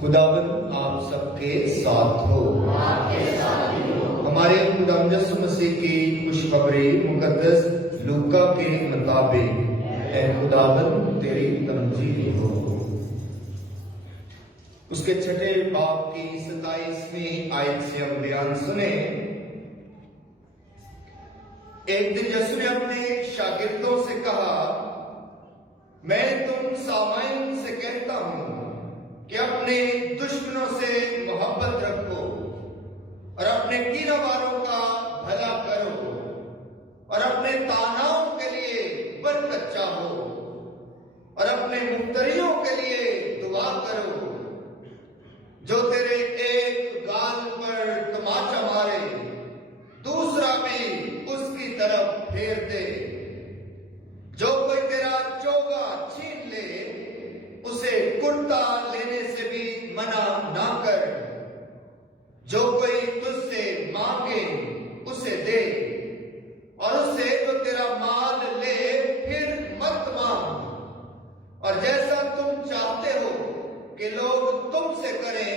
خداوند آپ سب کے ساتھ ہو۔ ہمارے خدا یسوع مسیح کی خوشخبری مقدس لوکا کے مطابق اے خداوند تیری تمجید ہو۔ اس کے چھٹے باب کی 27ویں آیت سے ہم بیان سنیں۔ ایک دن یسوع نے اپنے شاگردوں سے کہا، میں تم سامعین سے کہتا ہوں کہ اپنے دشمنوں سے محبت رکھو اور اپنے کینہ والوں کا بھلا کرو اور اپنے تاناؤں کے لیے برکت چاہو اور اپنے مفتریوں کے لیے دعا کرو۔ جو تیرے ایک گال پر تماچا مارے دوسرا بھی اس کی طرف پھیر دے۔ جو کوئی تیرا چوگا چھین لے اسے کرتا لینے سے بھی منع نہ کر۔ جو کوئی تجھ سے مانگے اسے دے اور اسے جو تیرا مال لے پھر مت مانگ۔ اور جیسا تم چاہتے ہو کہ لوگ تم سے کریں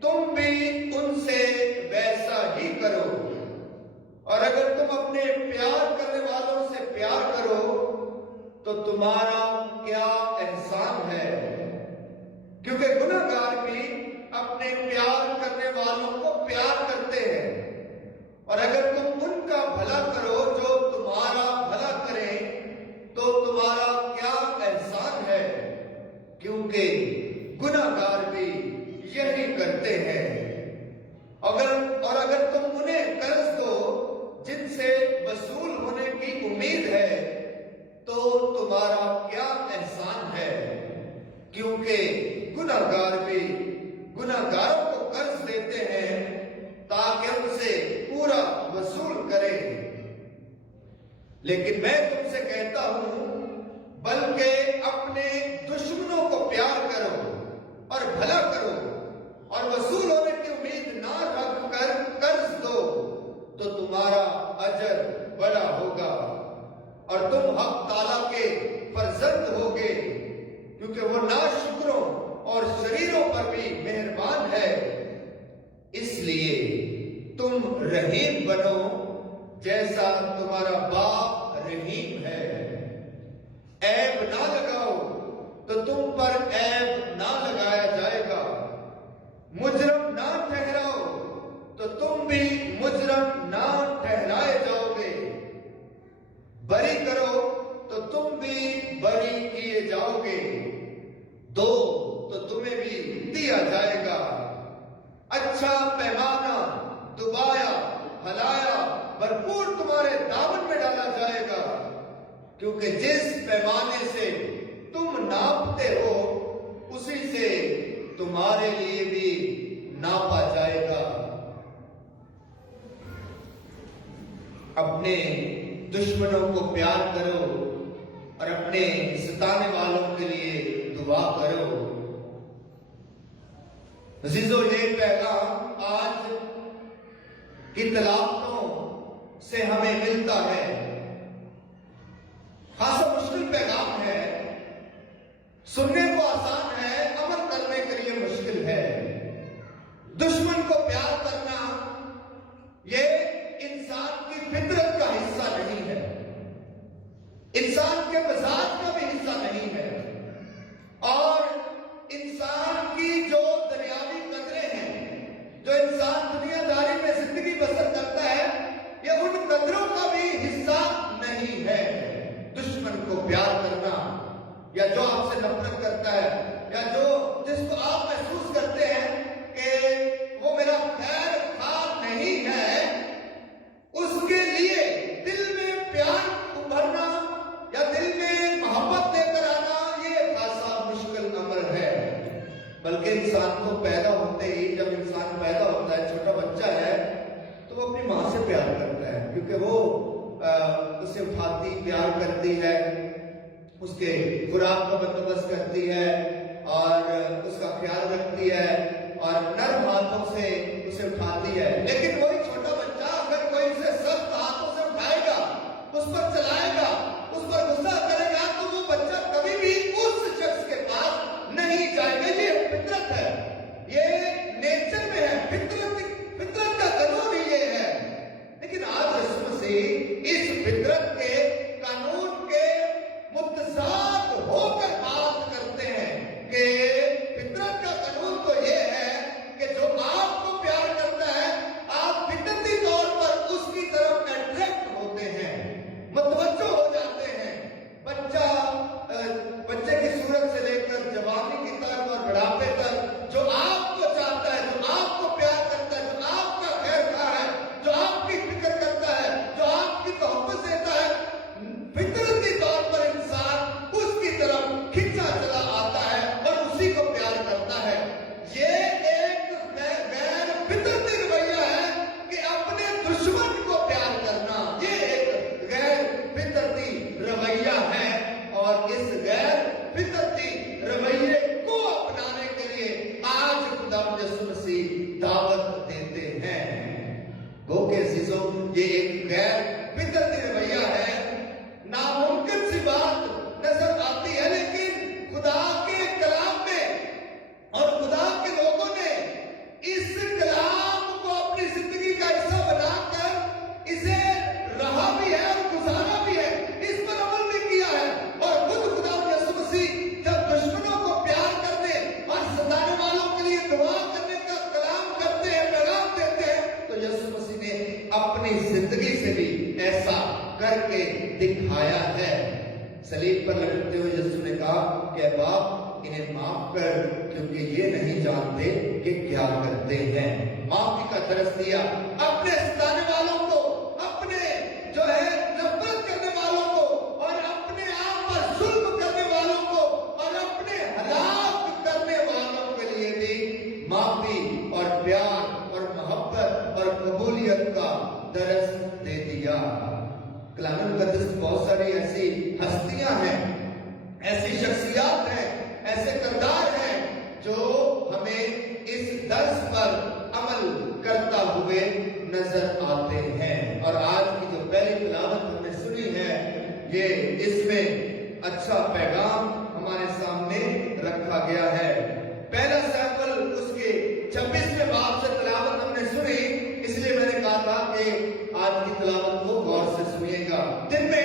تم بھی ان سے ویسا ہی کرو۔ اور اگر تم اپنے پیار کرنے والوں سے پیار کرو تو تمہارا کیا احسان ہے، کیونکہ گناہ گار بھی اپنے پیار کرنے والوں کو پیار کرتے ہیں۔ اور اگر تم ان کا بھلا کرو جو تمہارا بھلا کریں تو تمہارا کیا احسان ہے، کیونکہ گناہ گار بھی یہی کرتے ہیں۔ اور اگر تم انہیں قرض دو جن سے وصول ہونے کی امید ہے تو تمہارا کیا احسان ہے، کیونکہ گناہ گار بھی گناہ گاروں کو قرض دیتے ہیں تاکہ ان سے پورا وصول کرے۔ لیکن میں تم سے کہتا ہوں بلکہ اپنے دشمنوں کو پیار کرو اور بھلا کرو اور وصول ہونے کی امید نہ رکھ کر قرض دو تو تمہارا اجر بڑا ہوگا اور تم حق تعالیٰ کے فرزند ہوگے، کیونکہ وہ ناشکروں اور شریروں پر بھی مہربان ہے۔ اس لیے تم رحیم بنو جیسا تمہارا باپ رحیم ہے۔ عیب نہ لگاؤ تو تم پر عیب نہ لگایا جائے گا، مجرم نہ ٹھہراؤ تو تم بھی مجرم نہ ٹھہرائے جاؤ گے، بری کرو تو تم بھی بری کیے جاؤ گے، دو تو تمہیں بھی دیا جائے گا۔ اچھا پیمانہ دبایا ہلایا بھرپور تمہارے دامن میں ڈالا جائے گا، کیونکہ جس پیمانے سے تم ناپتے ہو اسی سے تمہارے لیے بھی ناپا جائے گا۔ اپنے دشمنوں کو پیار کرو اور اپنے ستانے والوں کے لیے دعا کرو۔ عزیزو، یہ پیغام آج کی تلاوتوں سے ہمیں ملتا ہے۔ خاصا مشکل پیغام ہے، سننے کو آسان ہے، عمل کرنے کے لیے مشکل ہے۔ دشمن کو پیار کرنا یہ انسان کی فطرت کا حصہ نہیں ہے، انسان کے مزاج کا بھی حصہ نہیں ہے، اور انسان کی جو دنیاوی قدریں ہیں، جو انسان دنیا داری میں زندگی بسر کرتا ہے، یہ ان قدروں کا بھی حصہ نہیں ہے۔ دشمن کو پیار کرنا یا جو آپ سے نفرت کرتا ہے یا جس کو آپ محسوس کرتے ہیں کہ وہ میرا خیر خواہ نہیں ہے، اس کے لیے دل میں پیار ابھرنا یا دل میں محبت لے کر آنا یہ خاصا مشکل امر ہے۔ بلکہ انسان کو پیدا ہوتے ہی، جب انسان پیدا ہوتا ہے، چھوٹا بچہ ہے، تو وہ اپنی ماں سے پیار کرتا ہے، کیونکہ وہ اسے اٹھاتی پیار کرتی ہے، اس کے خوراک کا بندوبست کرتی ہے اور اس کا خیال رکھتی ہے اور نرم ہاتھوں سے اسے اٹھاتی ہے۔ لیکن وہی چھوٹا بچہ اگر کوئی اسے سخت ہاتھوں سے اٹھائے گا، اس پر چلائے گا، اس پر غصہ کرے گا، تو وہ بچہ کبھی بھی اس شخص کے پاس نہیں جائے گا۔ یہ فطرت ہے۔ یہ ایک غیر فطرتی رویہ ہے، ناممکن سی بات نظر آتی ہے، لیکن خدا کے کلام میں اور خدا کے لوگوں نے اس کلام کو اپنی زندگی کا حصہ بنا کر اسے رہا بھی ہے اور گزارا بھی ہے، اس پر عمل بھی کیا ہے۔ اور خود خدا یسوع مسیح جب دشمنوں کو پیار کرنے اور ستانے والوں کے لیے دعا کرنے کا کلام کرتے ہیں، پیغام دیتے ہیں، تو یسوع مسیح نے اپنی زندگی سے بھی ایسا کر کے دکھایا ہے۔ صلیب پر لٹکتے ہوئے یسوع نے کہا کہ اے باپ انہیں معاف کر، کیونکہ یہ نہیں جانتے کہ کیا کرتے ہیں۔ معافی کا درس دیا اپنے ستانے والوں کو، اپنے جو ہے نفرت کرنے والوں کو، اور اپنے آپ پر ظلم کرنے والوں کو، اور اپنے ہلاک کرنے والوں کے لیے بھی معافی اور پیار اور محبت اور قبولیت کا درس دے دیا۔ کلام مقدس بہت ساری ایسی ہستیاں ہیں، ایسی شخصیات ہیں، ایسے کردار ہیں جو ہمیں اس درس پر عمل کرتا ہوئے نظر آتے ہیں۔ اور آج کی جو پہلی تلاوت ہم نے سنی ہے، یہ اس میں اچھا پیغام ہمارے سامنے رکھا گیا ہے۔ پہلا سیموئیل اس کے 26ویں باب سے تلاوت ہم نے سنی، اس لیے میں نے کہا تھا کہ آج کی تلاوت کو غور سے سنیے گا، جن میں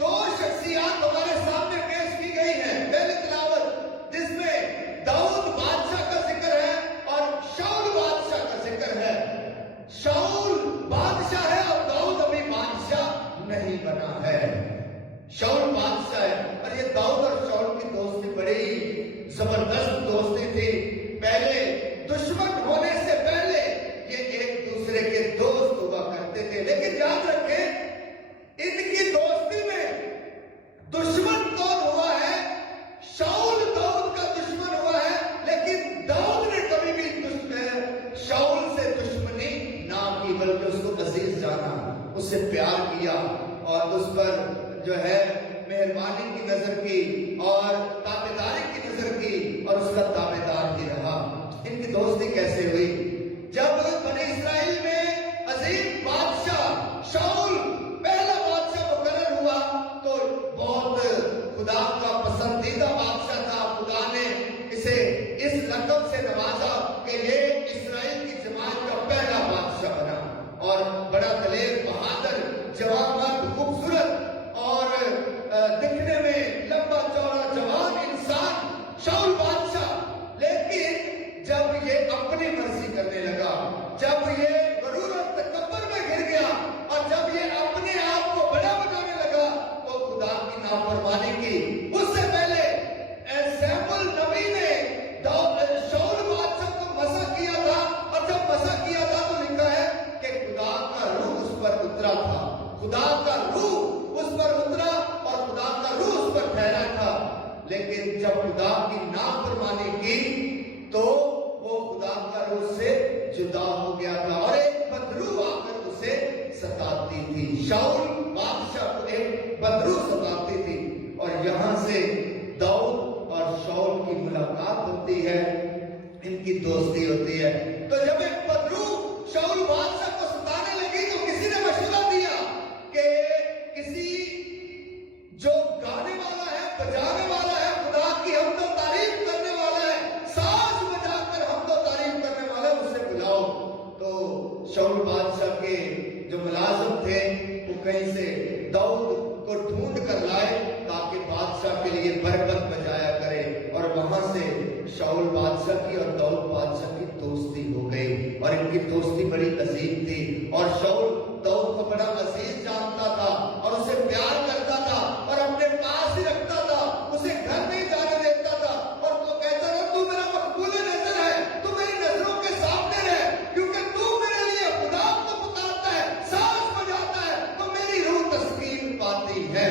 دو شخصیات ہمارے سامنے پیش کی گئی ہیں۔ پہلی تلاوت جس میں داؤد بادشاہ کا ذکر ہے اور شاؤل بادشاہ کا ذکر ہے۔ شاؤل بادشاہ ہے اور داؤد ابھی بادشاہ نہیں بنا ہے۔ شاؤل بادشاہ ہے، اور یہ داؤد اور شاؤل کی دوستی بڑی زبردست دوستی تھی۔ پہلے دشمن ہونے سے پہلے یہ ایک دوسرے کے دوست ہوا کرتے تھے، لیکن یاد رکھیں ان کی دوستی میں دشمن کون ہوا ہے؟ شاؤل داؤد کا دشمن ہوا ہے، لیکن داؤد نے کبھی بھی شاؤل سے دشمنی نہ کی، بلکہ اس کو عزیز جانا، اس سے پیار کیا اور اس پر جو ہے مہربانی کی نظر کی اور تابعداری کی نظر کی اور اس کا تابعدار ہی رہا۔ ان کی دوستی کیسے ہوئی؟ جب بنی اسرائیل میں عظیم بادشاہ شاؤل پہلا بادشاہ مقرر ہوا تو بہت خدا کا پسندیدہ بادشاہ تھا۔ خدا نے اسے اس لقب سے نوازا کہ یہ اسرائیل کی جماعت کا پہلا بادشاہ بنا، اور بڑا دلیر، بہادر، جوان مرد، خوبصورت اور دکھنے میں لمبا چوڑا جوان انسان شاؤل بادشاہ۔ لیکن جب یہ اپنی مرضی کرنے لگا، جب یہ غرور اور تکبر میں گر گیا، اور جب یہ اپنے آپ کو بڑا بنانے لگا، تو خدا کی نافرمانی کی۔ اس سے پہلے سیموئیل نبی نے شاؤل بادشاہ کو مسح کیا تھا، اور جب مسح کیا تھا تو لکھا ہے کہ خدا کا روح اس پر اترا تھا، خدا کا روح اس پر اترا اور خدا کا روح اس پر ٹھہرا تھا۔ لیکن جب خدا کی نافرمانی کی تو وہ خدا کا روح سے جدا ہو گیا تھا، اور ایک بدروح آ کر اسے ستاتی تھی۔ شاؤل بادشاہ کو ایک بدروح ستاتی تھی، اور یہاں سے داؤد اور شاؤل کی ملاقات ہوتی ہے، ان کی دوستی ہوتی ہے۔ تو جب ایک بدروح شاؤل بادشاہ کو ستانے لگی تو کسی نے مشورہ دیا کہ کسی جو گانے والا ہے، بجانے والا ہے، خدا کی حمد و تعریف کرنے والا ہے، ساز بجا کر حمد و تعریف کرنے والا ہے، اسے بلاؤ۔ تو شاؤل بادشاہ کے جو ملازم تھے وہ کہیں سے داؤد کو ڈھونڈ کر لائے تاکہ بادشاہ کے لیے برکت بجایا کرے، اور وہاں سے شاؤل بادشاہ کی اور داؤد بادشاہ کی دوستی ہو گئی، اور ان کی دوستی بڑی عظیم تھی۔ اور شاؤل داؤد کو بڑا عزیز جانتا تھا اور اسے پیار کرتا تھا اور اپنے پاس ہی رکھتا تھا، اسے گھر نہیں جانے دیتا تھا، اور تو کہتا تھا تو میرا مقبول نظر ہے، تو میری نظروں کے سامنے رہے، کیونکہ تو میرے لیے خدا کو پکارتا ہے، ساز بجاتا ہے، تو میری روح تسکین پاتی ہے۔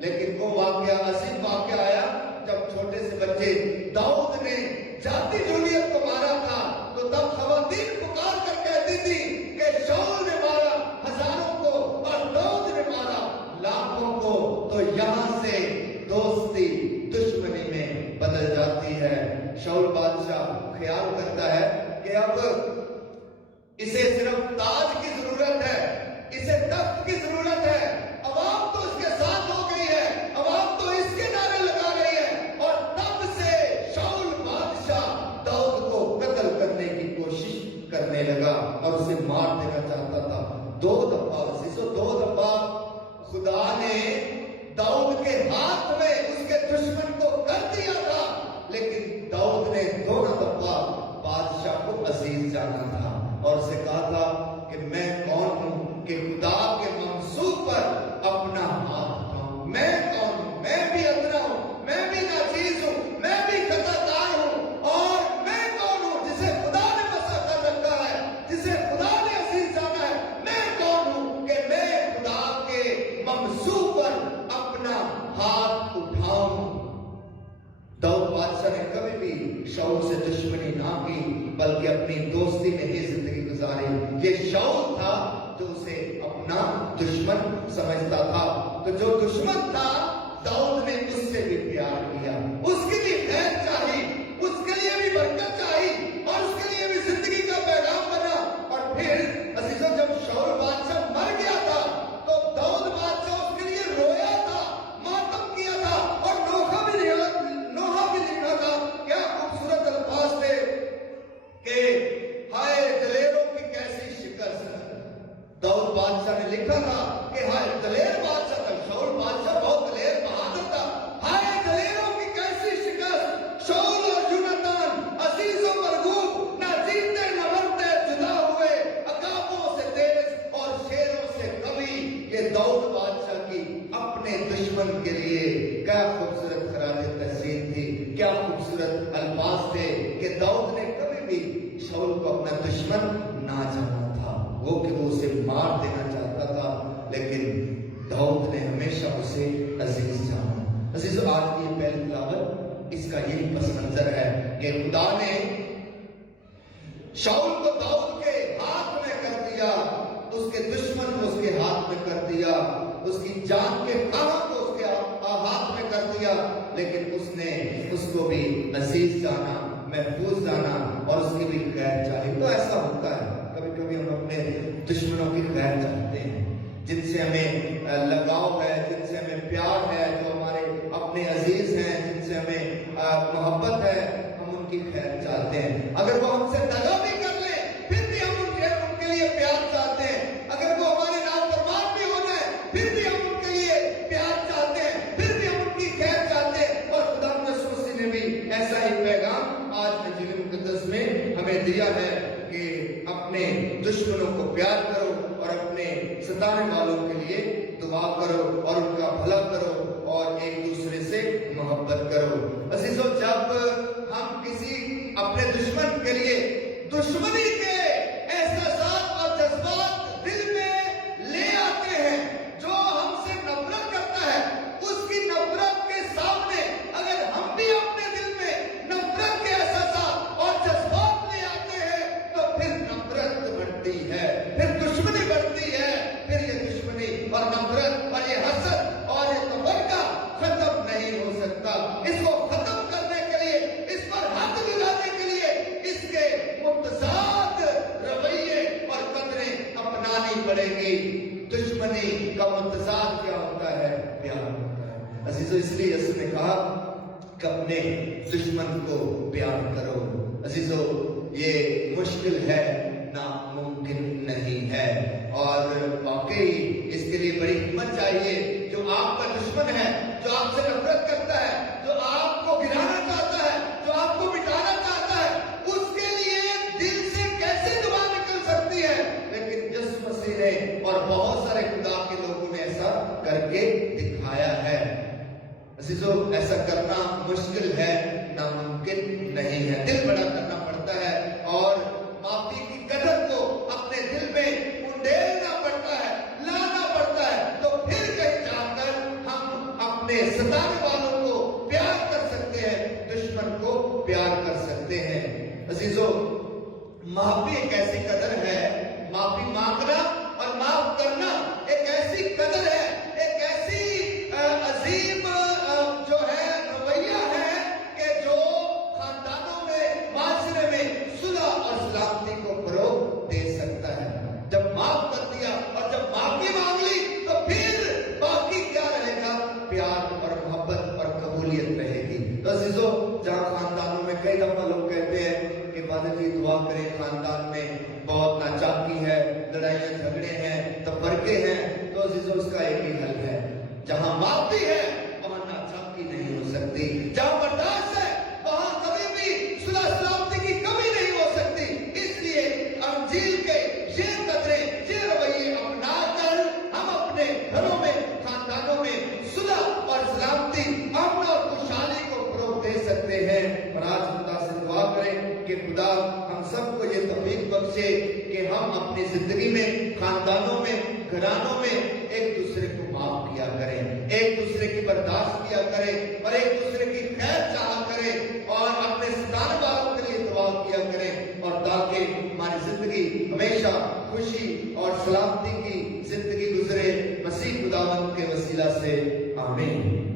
لیکن وہ واقعہ، عظیم واقعہ آیا جب چھوٹے سے بچے داؤد نے جاتی جولیت کو مارا تھا، تو تب خواتین پکار کر کہتی تھی کہ شاؤل نے مارا ہزاروں کو اور داؤد نے مارا لاکھوں کو۔ تو یہاں سے دوستی دشمنی میں بدل جاتی ہے۔ شاؤل بادشاہ خیال کرتا ہے کہ اب اسے صرف تاج کی ضرورت ہے، اسے تخت کی ضرورت ہے، عوام تو اس کے ساتھ ہو گئی ہے، عوام تو اس کے نعرے لگا رہی ہے، اور تب سے شاؤل بادشاہ داؤد کو قتل کرنے کی کوشش کرنے لگا اور اسے مار دینا چاہتا تھا۔ 2 دفعہ خدا نے داؤد کے ہاتھ میں اس کے دشمن کو کر دیا تھا، لیکن داؤد نے دونوں دفعہ بادشاہ کو عزیز جانا تھا اور اسے کہا تھا کہ میں کون ہوں کہ خدا کے منصوب پر اپنا ہاتھ اٹھاؤں، میں کون ہوں، میں بھی ادنا ہوں، میں بھی ناچیز ہوں، میں بھی خطا کار ہوں، اور میں کون ہوں جسے خدا نے بسا کر رکھا ہے، جسے خدا نے عزیز جانا ہے، میں کون ہوں کہ میں خدا کے منصوب پر اپنا ہاتھ اٹھاؤں۔ داؤد بادشاہ نے کبھی بھی شاؤل سے دشمنی نہ کی، بلکہ اپنی دوستی میں ہی زندگی گزاری۔ یہ شاؤل تھا جو اسے اپنا دشمن سمجھتا تھا، تو جو دشمن تھا داؤد نے اس سے بھی پیار کیا، اس کی بھی خیر چاہی، اس کے لیے بھی برکت چاہی، اور اس کے لیے بھی زندگی کا پیغام بنا۔ اور پھر عزیزوں جب شاؤل بادشاہ مر گیا تھا تو داؤد بادشاہ اس کے لیے رویا تھا، ماتم کیا تھا، اور نوحہ بھی لکھا تھا۔ کیا خوبصورت الفاظ تھے کہ ہائے دلیروں کی کیسی شکست۔ داؤد بادشاہ نے لکھا تھا کہ ہائے دلیر بادشاہ تھا، شاؤل بادشاہ بہت دلیر بہادر تھا، ہائے دلیروں کی کیسی شکست، شاؤل اور یوناتان عزیز و مرغوب، نہ جیتے نہ مرتے جدا ہوئے، عقابوں سے تیز اور شیروں سے قوی۔ یہ داؤد بادشاہ کی اپنے دشمن کے لیے کیا خوبصورت خراج تحسین تھی، کیا خوبصورت الفاظ تھے کہ داؤد نے کبھی بھی شاؤل کو اپنا دشمن نہ جانا تھا، وہ کہ وہ اسے مار دینا چاہتا تھا، لیکن داؤد نے ہمیشہ اسے عزیز جانا۔ عزیزو آج کی یہ پہلی تلاوت اس کا یہی پس منظر ہے کہ خدا نے شاؤل کو داؤد کے ہاتھ میں کر دیا، اس کے دشمن کو اس کے ہاتھ میں کر دیا، اس کی جان کے خواہاں کو اس کے ہاتھ میں کر دیا، لیکن اس نے اس کو بھی عزیز جانا، محفوظ جانا، اور اس کی بھی خیر چاہی۔ تو ایسا ہوتا ہے کبھی کبھی ہم اپنے دشمنوں کی خیر چاہتے ہیں، جن سے ہمیں لگاؤ ہے، جن سے ہمیں پیار ہے، جو ہمارے اپنے عزیز ہیں، جن سے ہمیں محبت ہے، ہم ان کی خیر چاہتے ہیں۔ اگر وہ ہم سے دغا بھی کر لیں پھر بھی ہم ان کے لیے پیار چاہتے ہیں، اگر وہ ہمارے نافرمان بھی ہو جائیں پھر بھی ہم ان کے لیے پیار چاہتے ہیں، پھر بھی ہم ان کی خیر چاہتے ہیں۔ اور خدا یسوع مسیح نے بھی ایسا ہی پیغام آج انجیل مقدس میں ہمیں دیا ہے کہ اپنے دشمنوں کو پیار کرو اور اپنے ستانے والوں کے لیے دعا کرو اور ان کا بھلا کرو اور ایک دوسرے سے محبت کرو۔ عزیزو جب ہم کسی اپنے دشمن کے لیے دشمنی کے احساسات اور جذبات دل میں لے آتے ہیں، جو ہم سے نفرت کرتا ہے، اس کی نفرت کے سامنے اگر ہم بھی اپنے دل میں نفرت کے احساسات اور جذبات لے آتے ہیں تو پھر نفرت بڑھتی ہے، پھر دشمنی بڑھتی ہے، پھر یہ دشمنی اور نفرت اور یہ حسد اور یہ تفرقہ ختم نہیں ہو سکتا۔ اس کو ختم کرنے کے لیے، اس پر حد لگانے کے لیے اس کے متضاد رویے اور قدریں اپنانی پڑے گی۔ دشمنی کا متضاد کیا ہوتا ہے؟ پیار ہوتا ہے۔ عزیزو اس لیے یسوع نے کہا کہ اپنے دشمن کو پیار کرو۔ عزیزو یہ مشکل ہے، ناممکن نہیں ہے، اور واقعی اس کے لیے بڑی ہمت چاہیے۔ جو آپ کا دشمن ہے، جو آپ سے نفرت کرتا ہے، جو آپ کو گرانا چاہتا ہے، جو آپ کو مٹانا چاہتا ہے، اس کے لیے دل سے کیسے دعا نکل سکتی ہے؟ لیکن یسوع مسیح نے اور بہت سارے خدا کے لوگوں نے ایسا کر کے دکھایا ہے۔ عزیزو ایسا کرنا مشکل ہے، ناممکن نہیں ہے، دل بڑا کرنا پڑتا ہے، اور معافی کی قدر کو اپنے دل میں انڈیلنا پڑتا ہے، لانا پڑتا ہے، تو پھر کہیں جا کر ہم اپنے ستانے والوں کو پیار کر سکتے ہیں، دشمن کو پیار کر سکتے ہیں۔ عزیزو معافی ایک ایسی قدر ہے، معافی مانگنا اور معاف کرنا ایک ایسی قدر ہے، ایک ایسی عظیم جو ہے رویہ ہے کہ جو خاندانوں میں، معاشرے میں صلح اور سلامتی کو فروغ دے سکتا ہے۔ جب معاف کر دیا اور جب معاف لوگ کہتے ہیں کہ فادر جی دعا کریں، خاندان میں بہت ناچاکی ہے، لڑائیاں جھگڑے ہیں، تفرقے ہیں، تو عزیزو اس کا ایک ہی حل ہے، جہاں معافی ہے وہاں ناچاکی نہیں ہو سکتی، جہاں برداشت ہے وہاں کبھی بھی صلح سلامتی کی کمی نہیں ہو سکتی۔ اس لیے انجیل کے یہ قدریں، یہ رویے اپنا کر ہم اپنے گھروں میں، خاندانوں میں صلح اور سلامتی، امن اور خوشحالی کو فروغ دے سکتے ہیں۔ اور آج خدا سے دعا کریں کہ خدا ہم سب کو یہ توفیق بخشے کہ ہم اپنی زندگی میں، خاندانوں میں، گھرانوں میں ایک دوسرے کو معاف کیا کریں، ایک دوسرے کی برداشت کیا کریں اور ایک دوسرے کی خیر چاہا کریں اور اپنے ستانے والوں کے لیے دعا کیا کریں، اور تاکہ ہماری زندگی ہمیشہ خوشی اور سلامتی کی زندگی گزرے، مسیح خداوند کے وسیلہ سے آمین۔